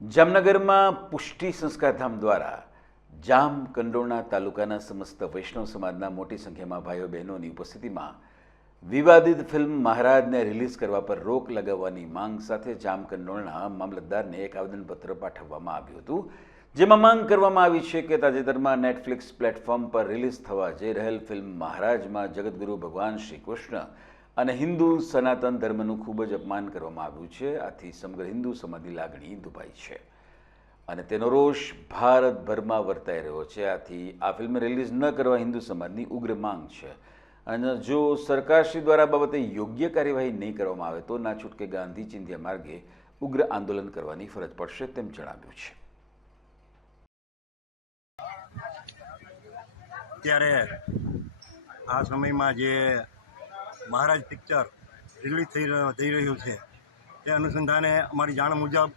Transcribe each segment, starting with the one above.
જામનગરમાં પુષ્ટિ સંસ્કારધામ દ્વારા જામ કંડોળના તાલુકાના સમસ્ત વૈષ્ણવ સમાજના મોટી સંખ્યામાં ભાઈઓ બહેનોની ઉપસ્થિતિમાં વિવાદિત ફિલ્મ મહારાજને રિલીઝ કરવા પર રોક લગાવવાની માંગ સાથે જામ કંડોળના મામલતદારને એક આવેદનપત્ર પાઠવવામાં આવ્યું હતું. જેમાં માંગ કરવામાં આવી છે કે તાજેતરમાં નેટફ્લિક્સ પ્લેટફોર્મ પર રિલીઝ થવા જઈ રહેલ ફિલ્મ મહારાજમાં જગદગુરુ ભગવાન શ્રી કૃષ્ણ અને હિન્દુ સનાતન ધર્મનું ખૂબ જ અપમાન કરવામાં આવ્યું છે. આથી સમગ્ર હિન્દુ સમાજની લાગણી દુભાઈ છે. અને તેનો રોષ ભારતભરમાં વર્તાઈ રહ્યો છે. આથી આ ફિલ્મ રિલીઝ ન કરવા હિન્દુ સમાજની ઉગ્ર માંગ છે. અને જો સરકારશ્રી દ્વારા બાબતે યોગ્ય કાર્યવાહી નહીં કરવામાં આવે તો ના છૂટકે ગાંધી ચિંધ્યા માર્ગે ઉગ્ર આંદોલન કરવાની ફરજ પડશે તેમ જણાવ્યું છે. ત્યારે આ સમયમાં જે મહારાજ પિક્ચર રિલીઝ થઈ થઈ રહ્યું છે. તે અનુસંધાને અમારી જાણ મુજબ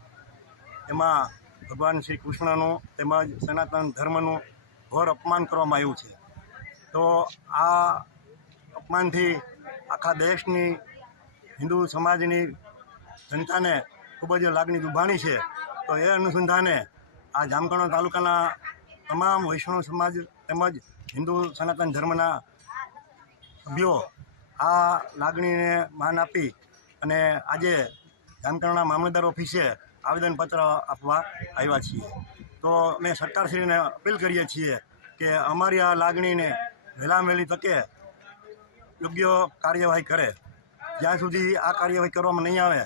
એમાં ભગવાન શ્રી કૃષ્ણનું તેમજ સનાતન ધર્મનું ઘોર અપમાન કરવામાં આવ્યું છે. તો આ અપમાનથી આખા દેશની, હિન્દુ સમાજની જનતાને ખૂબ જ લાગણી દુભાણી છે. તો એ અનુસંધાને આ જામકંડોળ તાલુકાના તમામ વૈષ્ણવ સમાજ તેમજ હિન્દુ સનાતન ધર્મના સભ્યો આ લાગણીને માન આપી અને આજે જામકંડોળના મામલતદાર ઓફિસે આવેદનપત્ર આપવા આવ્યા છીએ. તો અમે સરકારશ્રીને અપીલ કરીએ છીએ કે અમારી આ લાગણીને વહેલાં વહેલી તકે યોગ્ય કાર્યવાહી કરે. જ્યાં સુધી આ કાર્યવાહી કરવામાં નહીં આવે